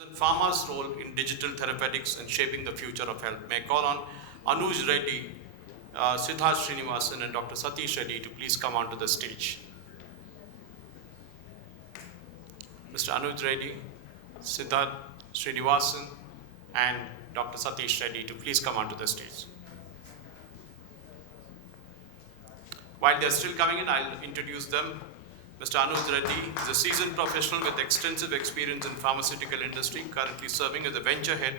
And Pharma's role in digital therapeutics and shaping the future of health. May I call on Anuj Reddy, Siddharth Srinivasan, and Dr. Satish Reddy to please come onto the stage. Mr. Anuj Reddy, Siddharth Srinivasan, and Dr. Satish Reddy to please come onto the stage. While they're still coming in, I'll introduce them. Mr. Anuj Reddy is a seasoned professional with extensive experience in pharmaceutical industry, currently serving as the venture head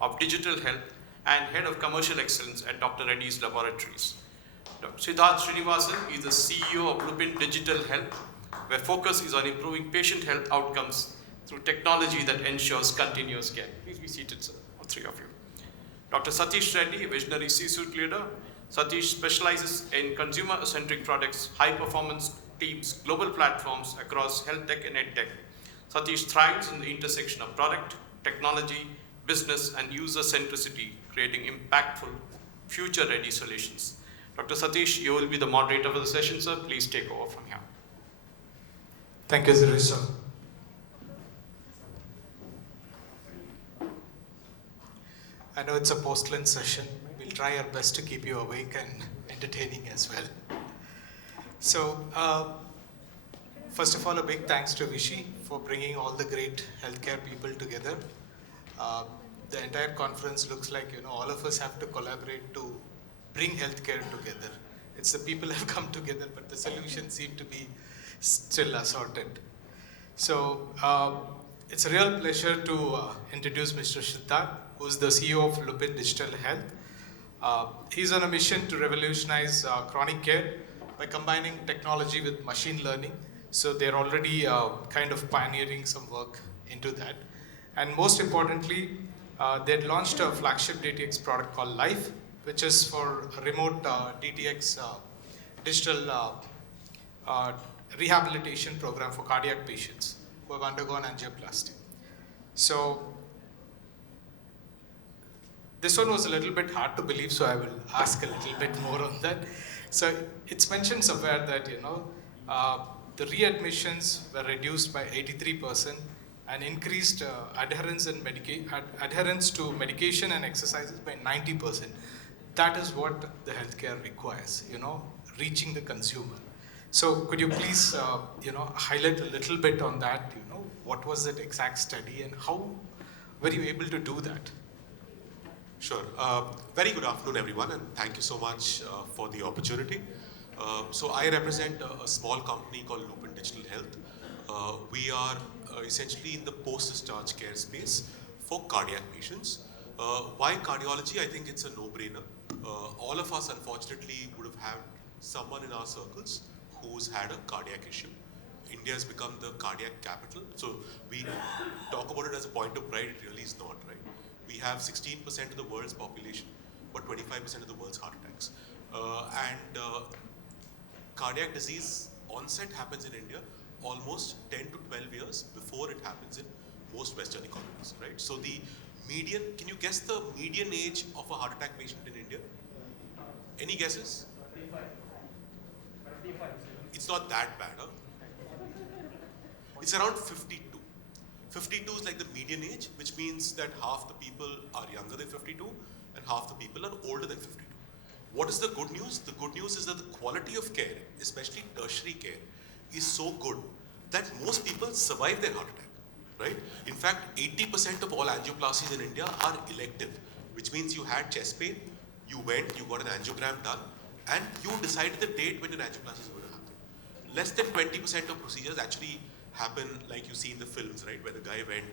of digital health and head of commercial excellence at Dr. Reddy's Laboratories. Siddharth Srinivasan is the CEO of Lupin Digital Health, where focus is on improving patient health outcomes through technology that ensures continuous care. Please be seated, sir, all three of you. Dr. Satish Reddy, a visionary C-suite leader. Satish specializes in consumer-centric products, high-performance teams, global platforms across health tech and ed tech. Satish thrives in the intersection of product, technology, business, and user centricity, creating impactful, future-ready solutions. Dr. Satish, you will be the moderator for the session, sir. Please take over from here. Thank you, Suresh, sir. I know it's a post-lunch session. We'll try our best to keep you awake and entertaining as well. So, first of all, a big thanks to Vishy for bringing all the great healthcare people together. The entire conference looks like, all of us have to collaborate to bring healthcare together. It's the people have come together, but the solutions seem to be still assorted. So, it's a real pleasure to introduce Mr. Siddharth, who's the CEO of Lupin Digital Health. He's on a mission to revolutionize chronic care by combining technology with machine learning. So they're already kind of pioneering some work into that. And most importantly, they'd launched a flagship DTX product called Life, which is for remote DTX digital rehabilitation program for cardiac patients who have undergone angioplasty. So this one was a little bit hard to believe, so I will ask a little bit more on that. So it's mentioned somewhere that, the readmissions were reduced by 83% and increased adherence to medication and exercises by 90%. That is what the healthcare requires, reaching the consumer. So could you please, highlight a little bit on that, what was that exact study and how were you able to do that? Sure. Very good afternoon, everyone, and thank you so much for the opportunity. So I represent a small company called Lupin Digital Health. We are essentially in the post-discharge care space for cardiac patients. Why cardiology? I think it's a no-brainer. All of us, unfortunately, would have had someone in our circles who's had a cardiac issue. India has become the cardiac capital. So we talk about it as a point of pride. It really is not, right? We have 16% of the world's population, but 25% of the world's heart attacks. Cardiac disease onset happens in India almost 10 to 12 years before it happens in most Western economies, right? So the median, can you guess the median age of a heart attack patient in India? Any guesses? 35. It's not that bad, huh? It's around 52. 52 is like the median age, which means that half the people are younger than 52 and half the people are older than 52. What is the good news? The good news is that the quality of care, especially tertiary care, is so good that most people survive their heart attack, right? In fact, 80% of all angioplasties in India are elective, which means you had chest pain, you went, you got an angiogram done, and you decided the date when your angioplasty is going to happen. Less than 20% of procedures actually happen like you see in the films, right? Where the guy went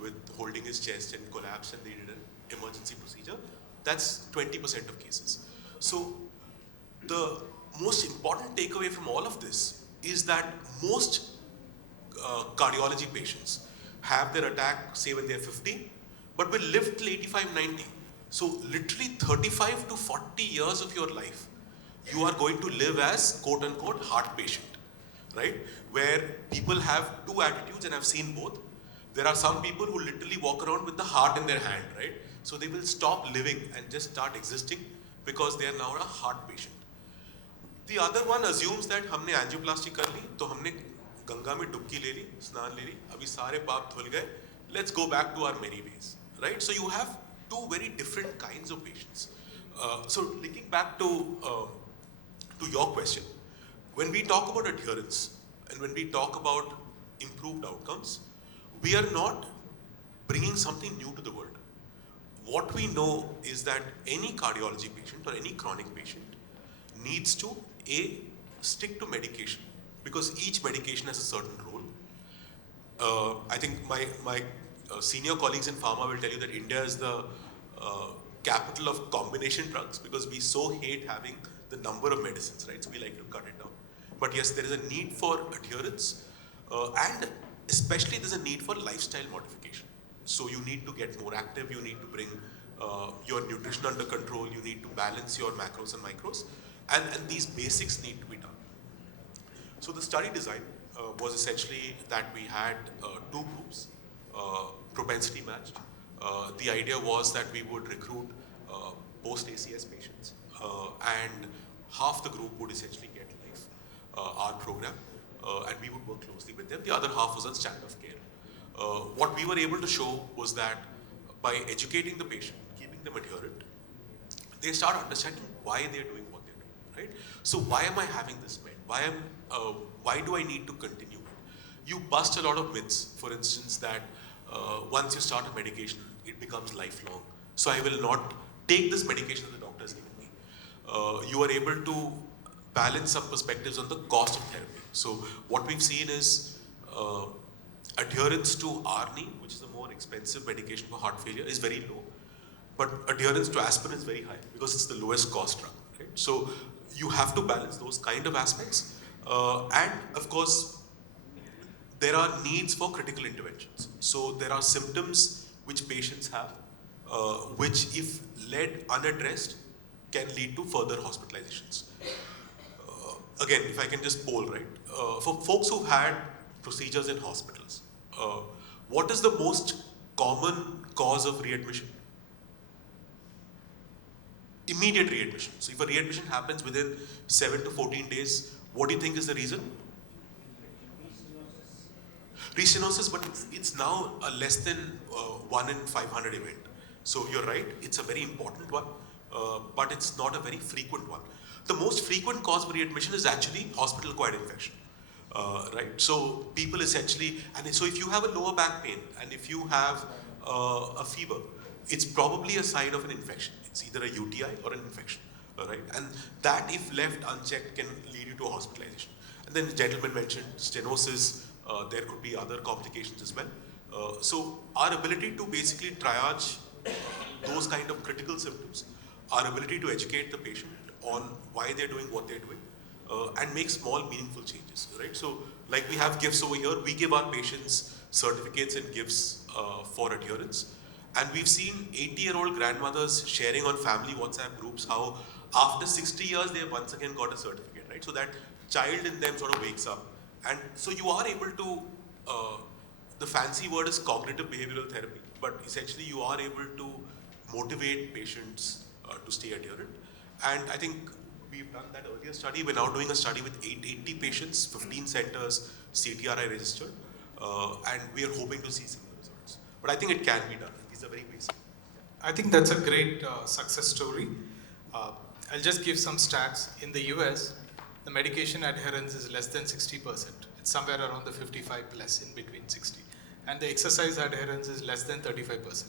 with holding his chest and collapsed and they did an emergency procedure. That's 20% of cases. So the most important takeaway from all of this is that most cardiology patients have their attack, say when they're 50, but will live till 85, 90. So literally 35 to 40 years of your life, you are going to live as quote unquote heart patient, right? Where people have two attitudes, and I've seen both. There are some people who literally walk around with the heart in their hand, right? So they will stop living and just start existing because they are now a heart patient. The other one assumes that हमने angioplasty कर ली, तो हमने गंगा में डुबकी ले ली, स्नान ले ली, अभी सारे पाप धुल गए, let's go back to our merry ways, right? So you have two very different kinds of patients. So linking back to your question, when we talk about adherence and when we talk about improved outcomes, we are not bringing something new to the world. What we know is that any cardiology patient or any chronic patient needs to stick to medication, because each medication has a certain role. I think my senior colleagues in pharma will tell you that India is the capital of combination drugs, because we so hate having the number of medicines, right? So we like to cut it down. But yes, there is a need for adherence, and especially there's a need for lifestyle modification. So you need to get more active, you need to bring your nutrition under control, you need to balance your macros and micros, and these basics need to be done. So the study design was essentially that we had two groups, propensity matched. The idea was that we would recruit post-ACS patients, and half the group would essentially get our program, and we would work closely with them. The other half was on standard of care. What we were able to show was that by educating the patient, keeping them adherent, they start understanding why they're doing what they're doing, right? So why am I having this med? Why do I need to continue it? You bust a lot of myths. For instance, that once you start a medication, it becomes lifelong. So I will not take this medication that the doctor has given me. You are able to balance some perspectives on the cost of therapy. So what we've seen is adherence to ARNI, which is a more expensive medication for heart failure, is very low. But adherence to aspirin is very high because it's the lowest cost drug, right? So you have to balance those kind of aspects. And of course, there are needs for critical interventions. So there are symptoms which patients have, which if led unaddressed, can lead to further hospitalizations. Again, if I can just poll, right? For folks who've had procedures in hospitals, what is the most common cause of readmission? Immediate readmission. So if a readmission happens within 7 to 14 days, what do you think is the reason? Restenosis, but it's now a less than 1 in 500 event. So you're right, it's a very important one, but it's not a very frequent one. The most frequent cause of readmission is actually hospital-acquired infection, right? So people essentially, and so if you have a lower back pain and if you have a fever, it's probably a sign of an infection. It's either a UTI or an infection, right? And that, if left unchecked, can lead you to a hospitalization. And then the gentleman mentioned stenosis. There could be other complications as well. So our ability to basically triage those kind of critical symptoms, our ability to educate the patient on why they're doing what they're doing, and make small meaningful changes, right? So like we have gifts over here, we give our patients certificates and gifts for adherence. And we've seen 80-year-old grandmothers sharing on family WhatsApp groups how after 60 years they have once again got a certificate, right? So that child in them sort of wakes up. And so you are able to, the fancy word is cognitive behavioral therapy, but essentially you are able to motivate patients to stay adherent. And I think we've done that earlier study. We're now doing a study with 80 patients, 15 centers, CTRI registered, and we are hoping to see similar results. But I think it can be done. These are very basic. I think that's a great success story. I'll just give some stats. In the US, the medication adherence is less than 60%. It's somewhere around the 55 plus, in between 60. And the exercise adherence is less than 35%.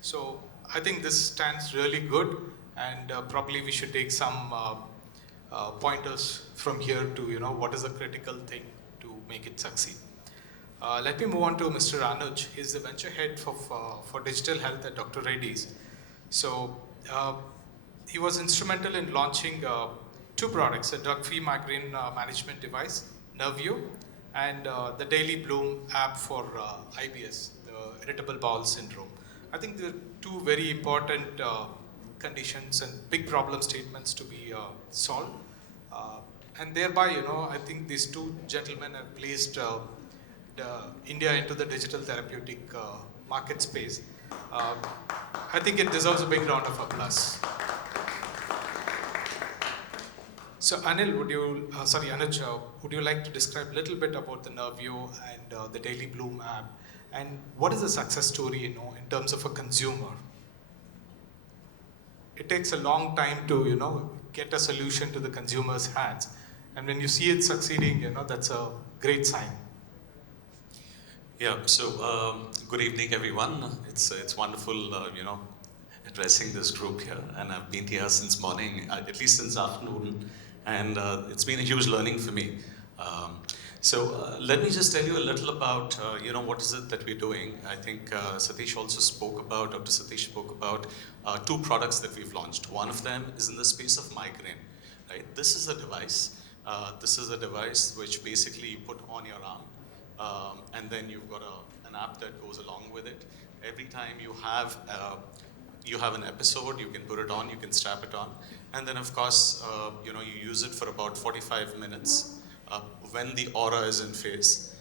So I think this stands really good, and probably we should take some pointers from here to, what is a critical thing to make it succeed. Let me move on to Mr. Anuj. He's the venture head for digital health at Dr. Reddy's. So he was instrumental in launching two products, a drug-free migraine management device, Nervio, and the Daily Bloom app for IBS, the irritable bowel syndrome. I think they're two very important conditions and big problem statements to be solved. And thereby, I think these two gentlemen have placed India into the digital therapeutic market space. I think it deserves a big round of applause. So Anil, Anuj, would you like to describe a little bit about the Nervio and the Daily Bloom app, and what is the success story, in terms of a consumer? It takes a long time to, get a solution to the consumer's hands, and when you see it succeeding, that's a great sign. Yeah, so good evening, everyone. It's wonderful, addressing this group here, and I've been here since morning, at least since afternoon, and it's been a huge learning for me. Let me just tell you a little about, what is it that we're doing. I think Satish also spoke about, Dr. Satish spoke about two products that we've launched. One of them is in the space of migraine, right? This is a device. This is a device which basically you put on your arm. And then you've got an app that goes along with it. Every time you have an episode, you can put it on, you can strap it on, and then of course, you use it for about 45 minutes when the aura is in phase,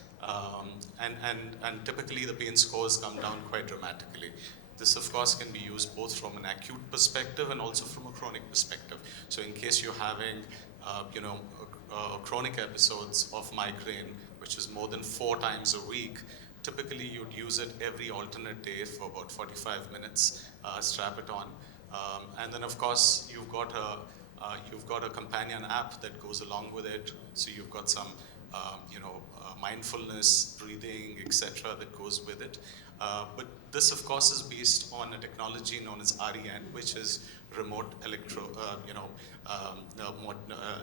and typically the pain scores come down quite dramatically. This of course can be used both from an acute perspective and also from a chronic perspective. So in case you're having, chronic episodes of migraine, which is more than 4 times a week, typically you'd use it every alternate day for about 45 minutes, strap it on. And then of course you've got a companion app that goes along with it. So you've got some, mindfulness, breathing, etc. that goes with it. But this of course is based on a technology known as REN, which is remote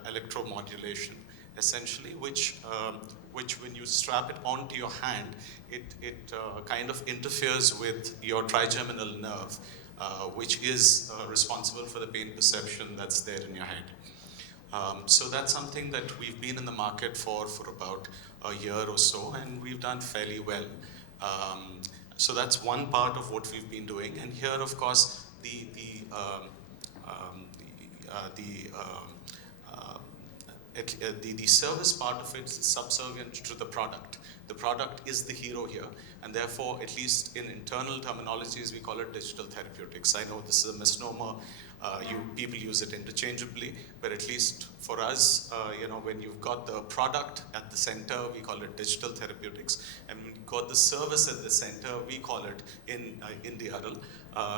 electromodulation, essentially, which when you strap it onto your hand, it kind of interferes with your trigeminal nerve, which is responsible for the pain perception that's there in your head. So that's something that we've been in the market for about a year or so, and we've done fairly well. So that's one part of what we've been doing, and here, of course, the service part of it is subservient to the product. The product is the hero here, and therefore, at least in internal terminologies, we call it digital therapeutics. I know this is a misnomer. People use it interchangeably, but at least for us, when you've got the product at the center, we call it digital therapeutics, and when you've got the service at the center, we call it in DRL,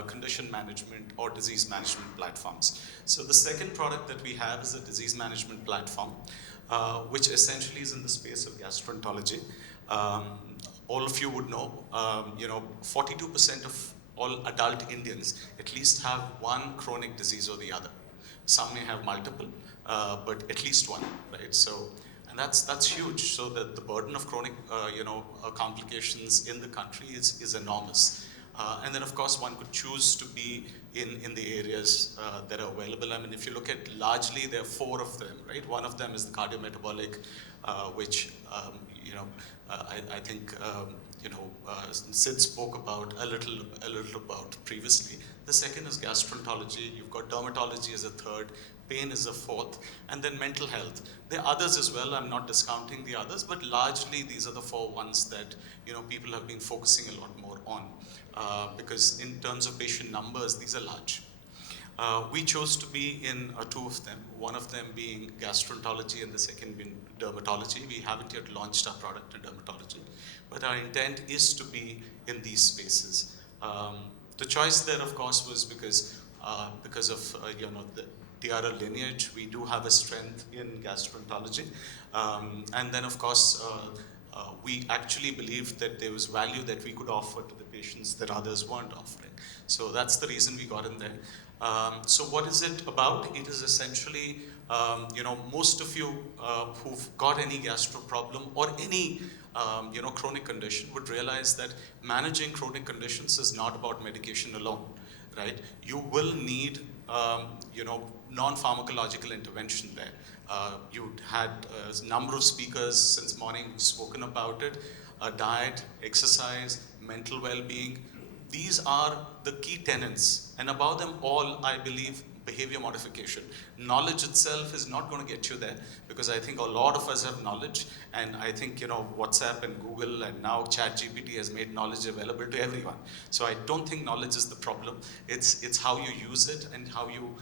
condition management or disease management platforms. So the second product that we have is a disease management platform, which essentially is in the space of gastroenterology. All of you would know, 42% of all adult Indians at least have one chronic disease or the other. Some may have multiple, but at least one, right? So, and that's huge. So that the burden of chronic, complications in the country is enormous. And then of course one could choose to be in the areas that are available. I mean, if you look at largely, there are 4 of them, right? One of them is the cardiometabolic, which, I think, Sid spoke about a little about previously. The second is gastroenterology. You've got dermatology as a third, pain is a fourth, and then mental health. There are others as well. I'm not discounting the others, but largely these are the 4 ones that people have been focusing a lot more on, because in terms of patient numbers, these are large. We chose to be in 2 of them, one of them being gastroenterology and the second being dermatology. We haven't yet launched our product in dermatology, but our intent is to be in these spaces. The choice there, of course, was because of the DRL lineage. We do have a strength in gastroenterology, and then of course we actually believed that there was value that we could offer to the patients that others weren't offering. So that's the reason we got in there. So what is it about? It is essentially, most of you who've got any gastro problem or any chronic condition would realize that managing chronic conditions is not about medication alone, right? You will need, non-pharmacological intervention there. You had a number of speakers since morning who've spoken about it. Diet, exercise, mental well-being. These are the key tenets, and above them all, I believe behavior modification. Knowledge itself is not going to get you there, because I think a lot of us have knowledge, and I think, you know, WhatsApp and Google and now ChatGPT has made knowledge available to everyone. So I don't think knowledge is the problem. It's how you use it and how you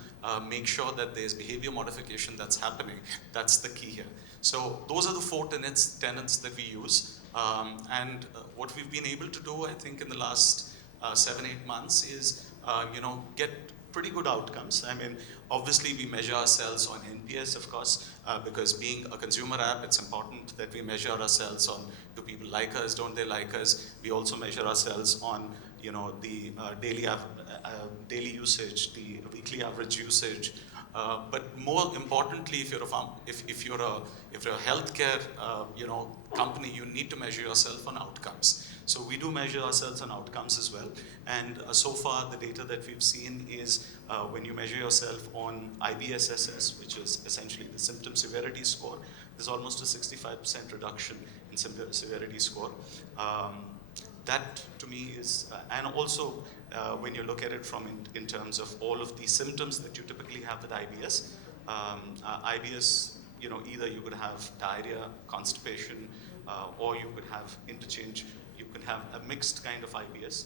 make sure that there's behavior modification that's happening. That's the key here. So those are the four tenets that we use. And what we've been able to do, I think, in the last 7-8 months is, get pretty good outcomes. I mean, obviously we measure ourselves on NPS, of course, because being a consumer app, it's important that we measure ourselves on, do people like us, don't they like us? We also measure ourselves on, the daily usage, the weekly average usage. But more importantly, if you're a healthcare company, you need to measure yourself on outcomes. So we do measure ourselves on outcomes as well. And so far, the data that we've seen is when you measure yourself on IBSSS, which is essentially the symptom severity score, there's almost a 65% reduction in symptom severity score. That to me is, and also when you look at it from in terms of all of the symptoms that you typically have with IBS, IBS, either you could have diarrhea, constipation, or you could have interchange. You can have a mixed kind of IBS.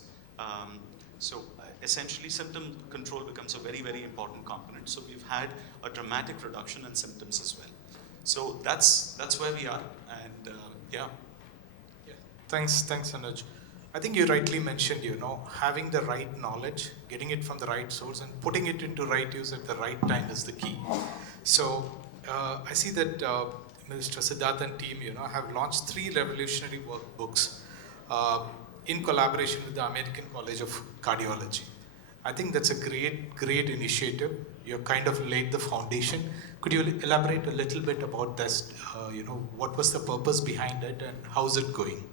So essentially symptom control becomes a very, very important component. So we've had a dramatic reduction in symptoms as well. So that's where we are, and yeah. Thanks, Anuj. I think you rightly mentioned, having the right knowledge, getting it from the right source, and putting it into right use at the right time is the key. So I see that Mr. Siddharth and team, have launched 3 revolutionary workbooks in collaboration with the American College of Cardiology. I think that's a great initiative. You've kind of laid the foundation. Could you elaborate a little bit about this? What was the purpose behind it, and how's it going?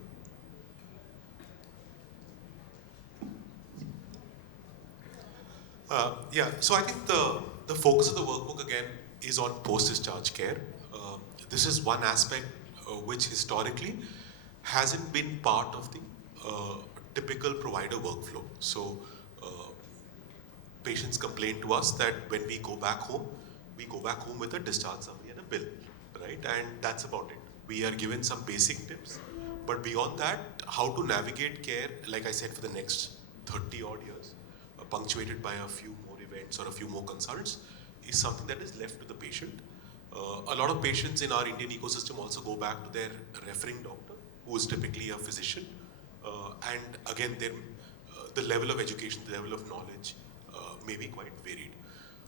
So I think the focus of the workbook again is on post-discharge care. This is one aspect which historically hasn't been part of the typical provider workflow. So patients complain to us that when we go back home with a discharge summary and a bill, right? And that's about it. We are given some basic tips, but beyond that, how to navigate care, like I said, for the next 30 odd years, punctuated by a few more events or a few more consults, is something that is left to the patient. A lot of patients in our Indian ecosystem also go back to their referring doctor, who is typically a physician. And again, the level of education, the level of knowledge may be quite varied.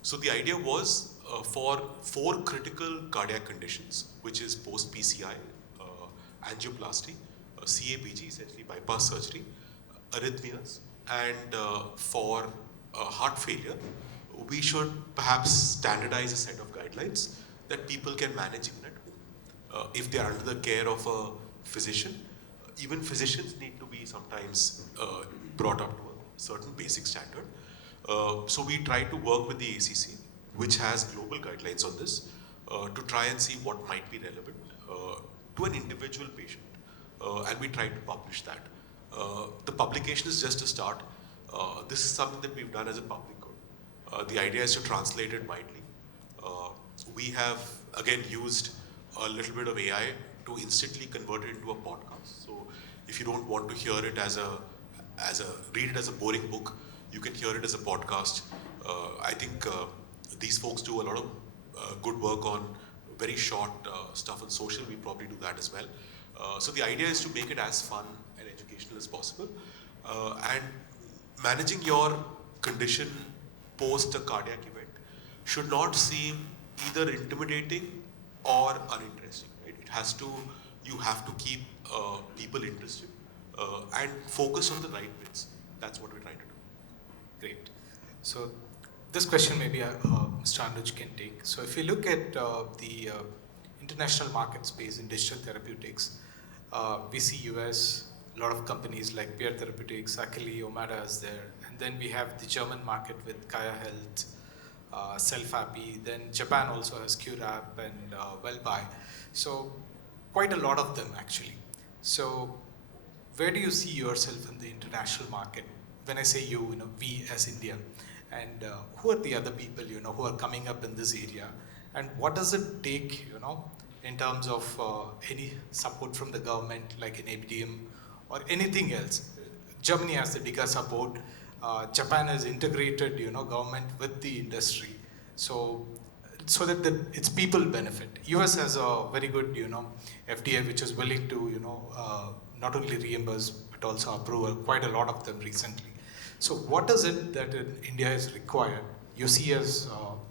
So the idea was for 4 critical cardiac conditions, which is post-PCI, angioplasty, CABG, essentially bypass surgery, arrhythmias, and for heart failure, we should perhaps standardize a set of guidelines that people can manage even at home. If they are under the care of a physician, even physicians need to be sometimes brought up to a certain basic standard. So we try to work with the ACC, which has global guidelines on this, to try and see what might be relevant to an individual patient. And we try to publish that. The publication is just a start. This is something that we've done as a public good. The idea is to translate it widely. We have, again, used a little bit of AI to instantly convert it into a podcast. So if you don't want to hear it read it as a boring book, you can hear it as a podcast. I think these folks do a lot of good work on very short stuff on social. We probably do that as well. So the idea is to make it as fun and educational as possible. And managing your condition post a cardiac event should not seem either intimidating or uninteresting. Right? You have to keep people interested and focus on the right bits. That's what we're trying to do. Great. So this question maybe Mr. Anuj can take. So if you look at the international market space in digital therapeutics, we see US, a lot of companies like Peer Therapeutics, Akili, Omada is there. And then we have the German market with Kaya Health, Self-Happy. Then Japan also has QRAP and Wellbuy. So quite a lot of them actually. So where do you see yourself in the international market? When I say you, we as India. and who are the other people, who are coming up in this area, and what does it take, in terms of any support from the government, like an ABDM or anything else. Germany has the DIGA support. Japan has integrated, government with the industry, so that it's people benefit. US has a very good, FDA, which is willing to, not only reimburse but also approve quite a lot of them recently. So what is it that in India is required, you see as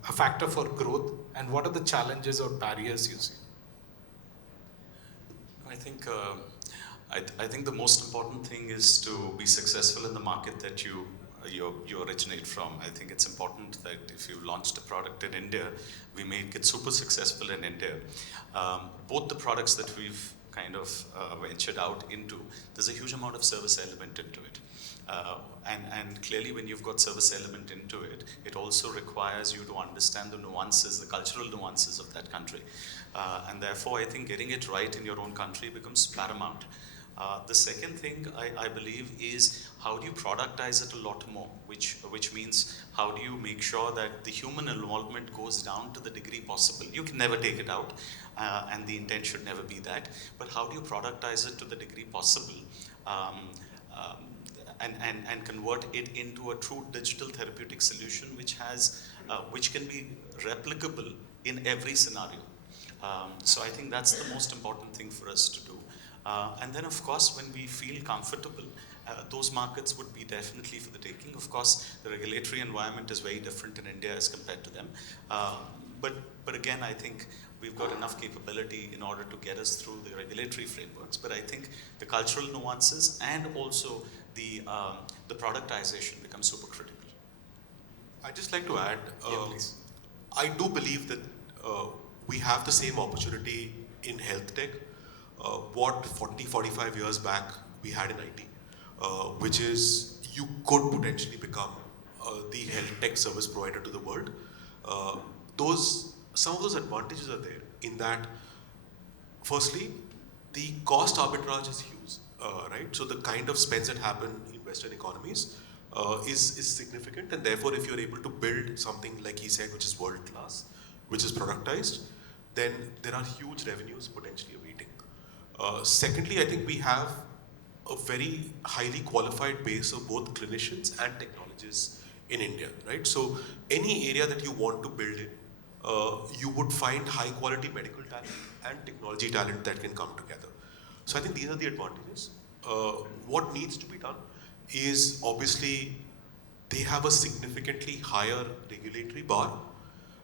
a factor for growth, and what are the challenges or barriers you see? I think I think the most important thing is to be successful in the market that you originate from. I think it's important that if you launched a product in India, we make it super successful in India. Both the products that we've kind of ventured out into, there's a huge amount of service element into it. And clearly when you've got service element into it, it also requires you to understand the nuances, the cultural nuances of that country. And therefore, I think getting it right in your own country becomes paramount. The second thing I believe is how do you productize it a lot more, which means how do you make sure that the human involvement goes down to the degree possible. You can never take it out, and the intent should never be that, but how do you productize it to the degree possible, and convert it into a true digital therapeutic solution which can be replicable in every scenario. So I think that's the most important thing for us to do. And then, of course, when we feel comfortable, those markets would be definitely for the taking. Of course, the regulatory environment is very different in India as compared to them. But again, I think we've got enough capability in order to get us through the regulatory frameworks. But I think the cultural nuances and also the productization becomes super critical. I'd just like to add, Please. I do believe that we have the same opportunity in health tech what 40, 45 years back we had in IT, which is you could potentially become the health tech service provider to the world. Some of those advantages are there in that, firstly, the cost arbitrage is huge, right? So the kind of spends that happen in Western economies is significant, and therefore if you're able to build something like he said, which is world class, which is productized, then there are huge revenues potentially awaiting. Secondly, I think we have a very highly qualified base of both clinicians and technologists in India, right? So any area that you want to build in, you would find high quality medical talent and technology talent that can come together. So I think these are the advantages. What needs to be done is obviously they have a significantly higher regulatory bar.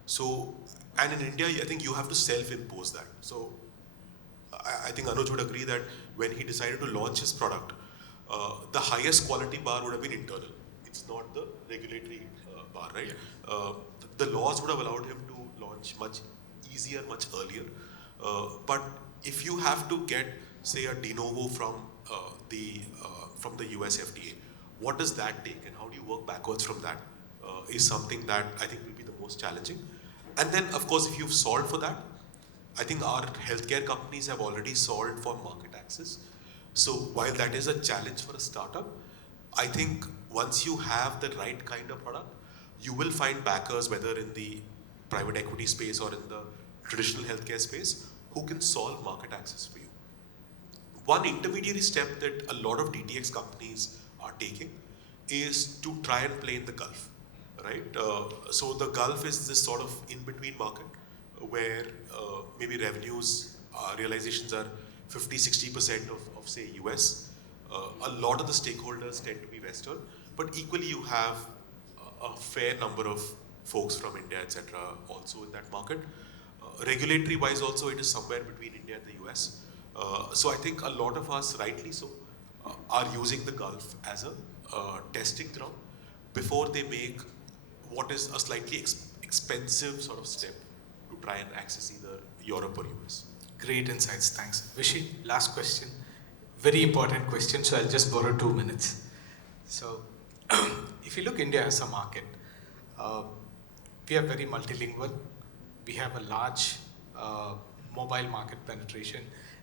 So, and in India, I think you have to self-impose that. So I think Anuj would agree that when he decided to launch his product, the highest quality bar would have been internal. It's not the regulatory bar, right? The laws would have allowed him to launch much easier, much earlier. But if you have to get, say, a de novo from the US FDA, what does that take, and how do you work backwards from that? Is something that I think will be the most challenging. And then, of course, if you've solved for that, I think our healthcare companies have already solved for market access. So while that is a challenge for a startup, I think once you have the right kind of product, you will find backers, whether in the private equity space or in the traditional healthcare space, who can solve market access for you. One intermediary step that a lot of DTX companies are taking is to try and play in the Gulf, right? So the Gulf is this sort of in-between market where maybe revenues, realizations are 50-60% of say US. A lot of the stakeholders tend to be Western, but equally you have a fair number of folks from India, etc. also in that market. Regulatory wise also it is somewhere between India and the US. So I think a lot of us, rightly so, are using the Gulf as a testing ground before they make what is a slightly expensive sort of step to try and access either Europe or US. Great insights, thanks. Vishy, last question. Very important question, so I'll just borrow 2 minutes. So, if you look India as a market, we are very multilingual. We have a large mobile market penetration.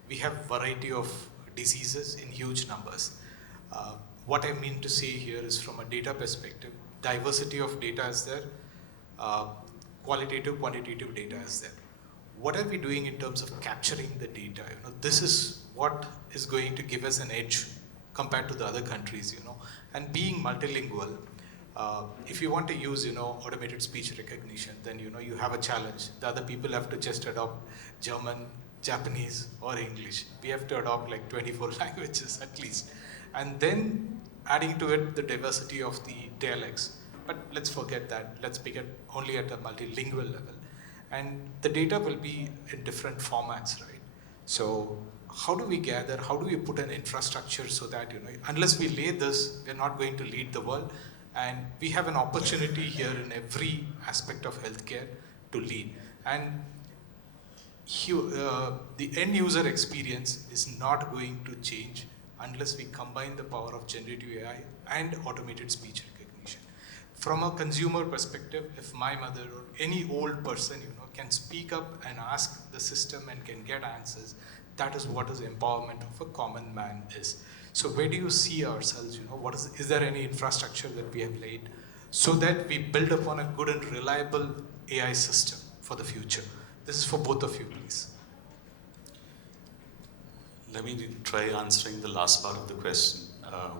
We have variety of diseases in huge numbers. What I mean to say here is from a data perspective, diversity of data is there, qualitative, quantitative data is there. What are we doing in terms of capturing the data? This is what is going to give us an edge compared to the other countries, And being multilingual, if you want to use, automated speech recognition, then, you have a challenge. The other people have to just adopt German, Japanese, or English. We have to adopt like 24 languages at least. And then adding to it the diversity of the dialects. But let's forget that. Let's begin only at a multilingual level. And the data will be in different formats, right? So how do we gather, how do we put an infrastructure so that, unless we lay this, we're not going to lead the world. And we have an opportunity here in every aspect of healthcare to lead. And the end user experience is not going to change unless we combine the power of generative AI and automated speech recognition. From a consumer perspective, if my mother or any old person, can speak up and ask the system and can get answers, that is what is empowerment of a common man is. So where do you see ourselves? Is there any infrastructure that we have laid so that we build upon a good and reliable AI system for the future? This is for both of you, please. Let me try answering the last part of the question,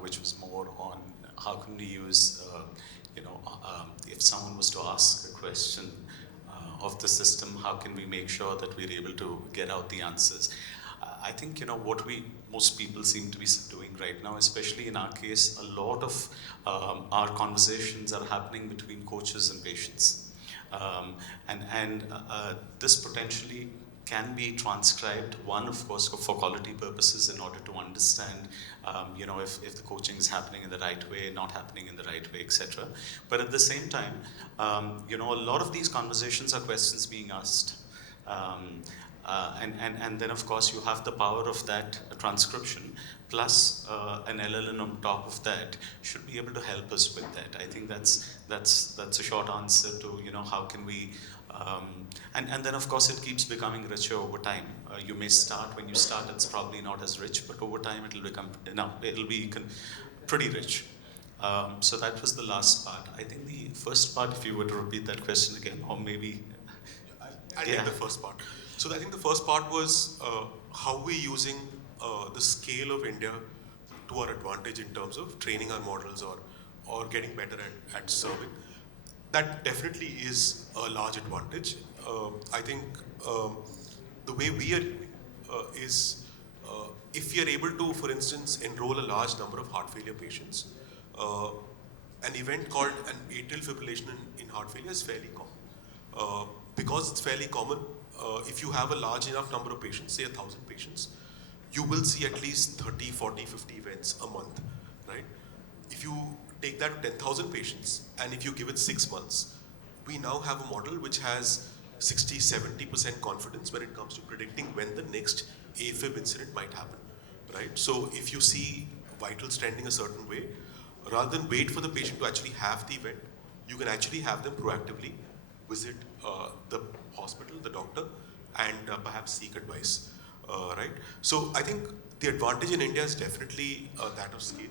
which was more on how can we use, if someone was to ask a question of the system, how can we make sure that we're able to get out the answers? I think, what most people seem to be doing right now, especially in our case, a lot of our conversations are happening between coaches and patients. And this potentially can be transcribed, one, of course, for quality purposes in order to understand, if the coaching is happening in the right way, not happening in the right way, etc. But at the same time, a lot of these conversations are questions being asked. And then, of course, you have the power of that transcription, plus an LLM on top of that should be able to help us with that. I think that's a short answer to, how can we, and then, of course, it keeps becoming richer over time. You may start, when you start, it's probably not as rich, but over time it'll be pretty rich. So that was the last part. I think the first part, if you were to repeat that question again, or maybe... I'll take the first part. So I think the first part was how we're using the scale of India to our advantage in terms of training our models or getting better at serving. That definitely is a large advantage. I think the way we are is if we are able to, for instance, enroll a large number of heart failure patients, an event called an atrial fibrillation in heart failure is fairly common. Because it's fairly common, if you have a large enough number of patients, say 1,000 patients, you will see at least 30, 40, 50 events a month, right? If you take that to 10,000 patients, and if you give it 6 months, we now have a model which has 60, 70% confidence when it comes to predicting when the next AFib incident might happen, right? So if you see vitals trending a certain way, rather than wait for the patient to actually have the event, you can actually have them proactively visit the hospital, the doctor, and perhaps seek advice, right? So I think the advantage in India is definitely that of scale.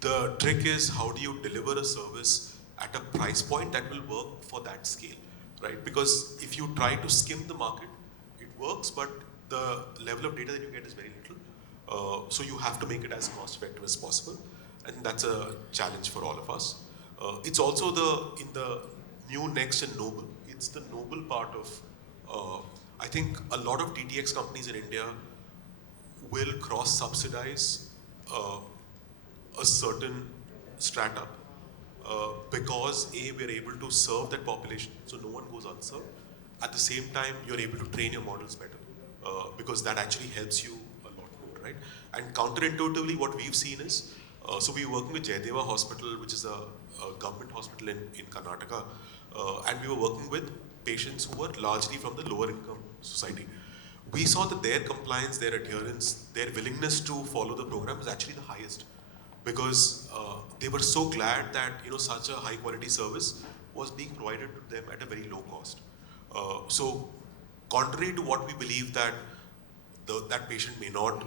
The trick is, how do you deliver a service at a price point that will work for that scale, right? Because if you try to skim the market, it works, but the level of data that you get is very little. So you have to make it as cost effective as possible. And that's a challenge for all of us. It's also in the new, next, and noble. It's the noble part of, I think a lot of DTX companies in India will cross-subsidize a certain strata because we're able to serve that population, so no one goes unserved. At the same time, you're able to train your models better because that actually helps you a lot more, right? And counterintuitively, what we've seen is, so we're working with Jayadeva Hospital, which is a government hospital in Karnataka, and we were working with patients who were largely from the lower income society. We saw that their compliance, their adherence, their willingness to follow the program was actually the highest, because they were so glad that such a high quality service was being provided to them at a very low cost. So contrary to what we believe that that patient may not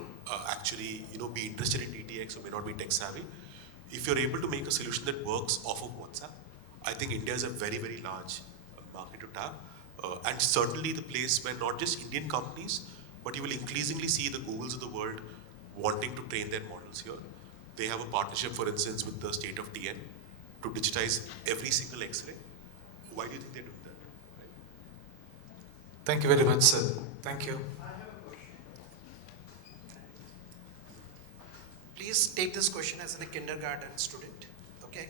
actually be interested in DTX or may not be tech savvy, if you're able to make a solution that works off of WhatsApp, I think India is a very, very large market to tap. And certainly the place where not just Indian companies, but you will increasingly see the Googles of the world wanting to train their models here. They have a partnership, for instance, with the state of TN to digitize every single X-ray. Why do you think they're doing that? Right? Thank you very much, sir. Thank you. Please take this question as a kindergarten student, okay?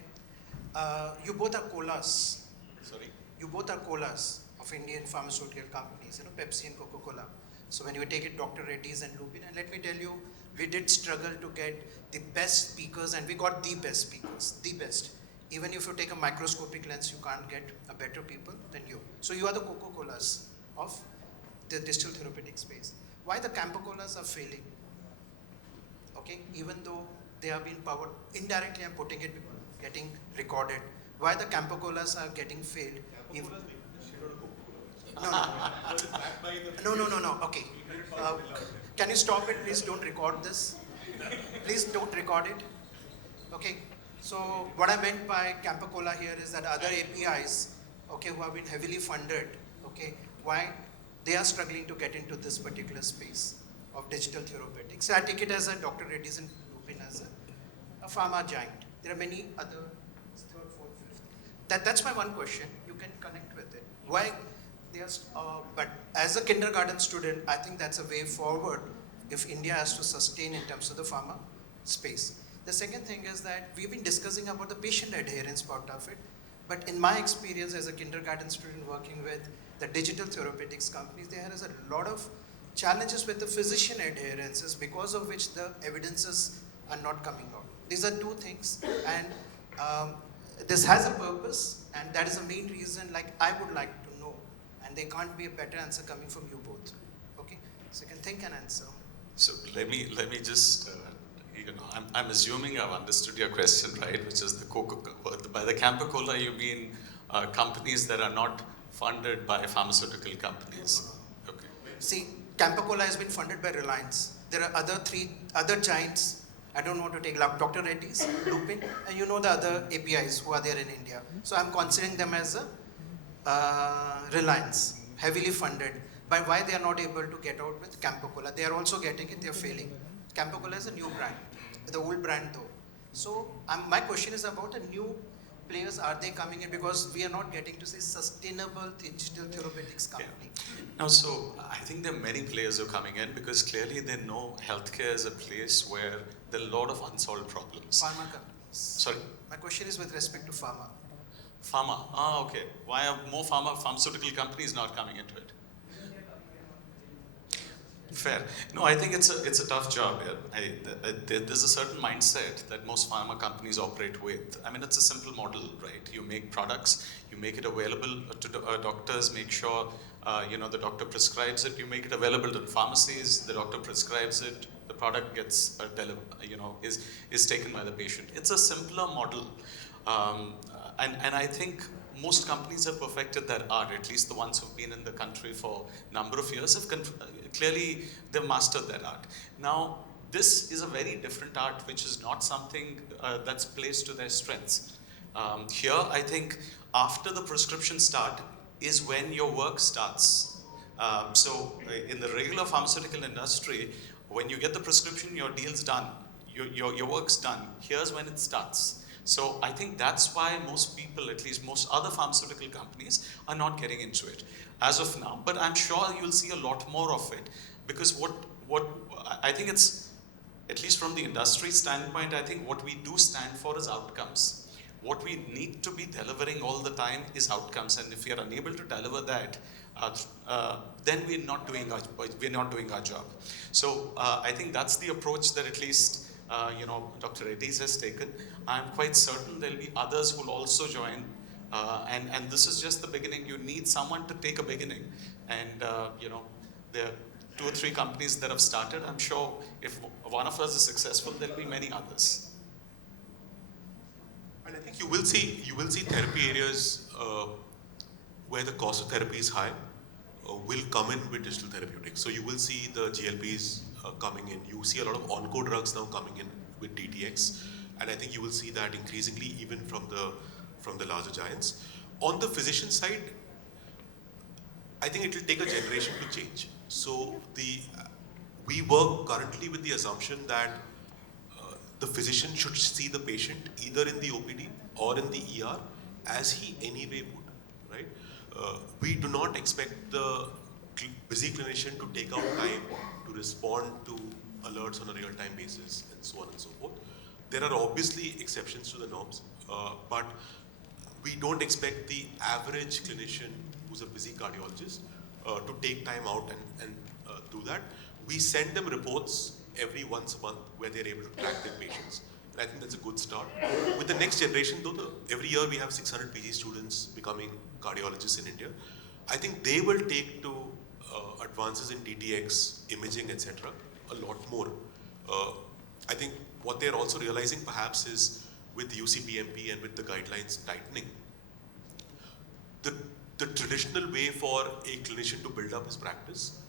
You both are colas. Sorry? You both are colas of Indian pharmaceutical companies, Pepsi and Coca-Cola. So when you take it, Dr. Reddy's and Lupin, and let me tell you, we did struggle to get the best speakers, and we got the best speakers, the best. Even if you take a microscopic lens, you can't get a better people than you. So you are the Coca-Colas of the digital therapeutic space. Why the Campo-Colas are failing? Okay, even though they are being powered indirectly, I'm putting it, getting recorded. Why the Campo-Colas are getting failed? No. Okay. Can you stop it? Please don't record this. Please don't record it. Okay. So what I meant by Campo-Cola here is that other APIs, okay, who have been heavily funded, okay, why they are struggling to get into this particular space of digital therapeutics. So I take it as a Dr. Reddy's and Lupin as a pharma giant. There are many other third, fourth, fifth. That's my one question. You can connect with it. Why they are, but as a kindergarten student, I think that's a way forward if India has to sustain in terms of the pharma space. The second thing is that we've been discussing about the patient adherence part of it, but in my experience as a kindergarten student working with the digital therapeutics companies, there is a lot of challenges with the physician adherences because of which the evidences are not coming out. These are two things, and this has a purpose, and that is the main reason I would like to know, and there can't be a better answer coming from you both. Okay, so you can think and answer. So let me just, I'm assuming I've understood your question, right? Which is the Coca-Cola. By the Campo-Cola, you mean companies that are not funded by pharmaceutical companies. Okay. See, Campo-Cola has been funded by Reliance. There are other giants. I don't want to take Dr. Reddy's, Lupin, and the other APIs who are there in India. So I'm considering them as a Reliance, heavily funded. But why they are not able to get out with Campo-Cola? They are also getting it, they are failing. Campo-Cola is a new brand, the old brand though. So my question is about the new players. Are they coming in? Because we are not getting to say sustainable digital therapeutics company. Yeah. Now, so I think there are many players who are coming in because clearly they know healthcare is a place where there are a lot of unsolved problems. Pharma companies. Sorry? My question is with respect to pharma. Pharma. Okay. Why are more pharmaceutical companies not coming into it? Fair. No, I think it's a tough job. There's a certain mindset that most pharma companies operate with. I mean, it's a simple model, right? You make products, you make it available to doctors, make sure the doctor prescribes it. You make it available to pharmacies. The doctor prescribes it. The product gets is taken by the patient. It's a simpler model, and I think most companies have perfected that art. At least the ones who've been in the country for a number of years have clearly they've mastered that art. Now, this is a very different art, which is not something that's placed to their strengths. Here, I think after the prescription start is when your work starts. So in the regular pharmaceutical industry, when you get the prescription, your deal's done, your work's done. Here's when it starts. So I think that's why most people, at least most other pharmaceutical companies, are not getting into it as of now. But I'm sure you'll see a lot more of it, because what I think it's, at least from the industry standpoint, I think what we do stand for is outcomes. What we need to be delivering all the time is outcomes, and if we are unable to deliver that, then we're not doing our job. So I think that's the approach that at least Dr. Reddy's has taken. I'm quite certain there'll be others who'll also join, and this is just the beginning. You need someone to take a beginning, and there are 2 or 3 companies that have started. I'm sure if one of us is successful, there'll be many others. And I think you will see therapy areas where the cost of therapy is high will come in with digital therapeutics. So you will see the GLPs coming in. You see a lot of onco drugs now coming in with DTX. And I think you will see that increasingly even from the larger giants. On the physician side, I think it will take a generation to change. So we work currently with the assumption that the physician should see the patient either in the OPD or in the ER as he anyway would, right? We do not expect the busy clinician to take out time to respond to alerts on a real-time basis and so on and so forth. There are obviously exceptions to the norms, but we don't expect the average clinician who's a busy cardiologist to take time out and do that. We send them reports every once a month where they're able to track their patients. And I think that's a good start. With the next generation though, every year we have 600 PG students becoming cardiologists in India. I think they will take to advances in DTX, imaging, etc. a lot more. I think what they're also realizing perhaps is with UCPMP and with the guidelines tightening, the traditional way for a clinician to build up his practice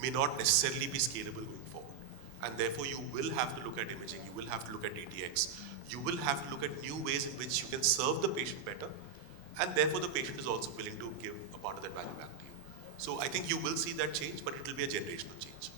may not necessarily be scalable going forward. And therefore you will have to look at imaging, you will have to look at DTX, you will have to look at new ways in which you can serve the patient better, and therefore the patient is also willing to give a part of that value back to you. So I think you will see that change, but it will be a generational change.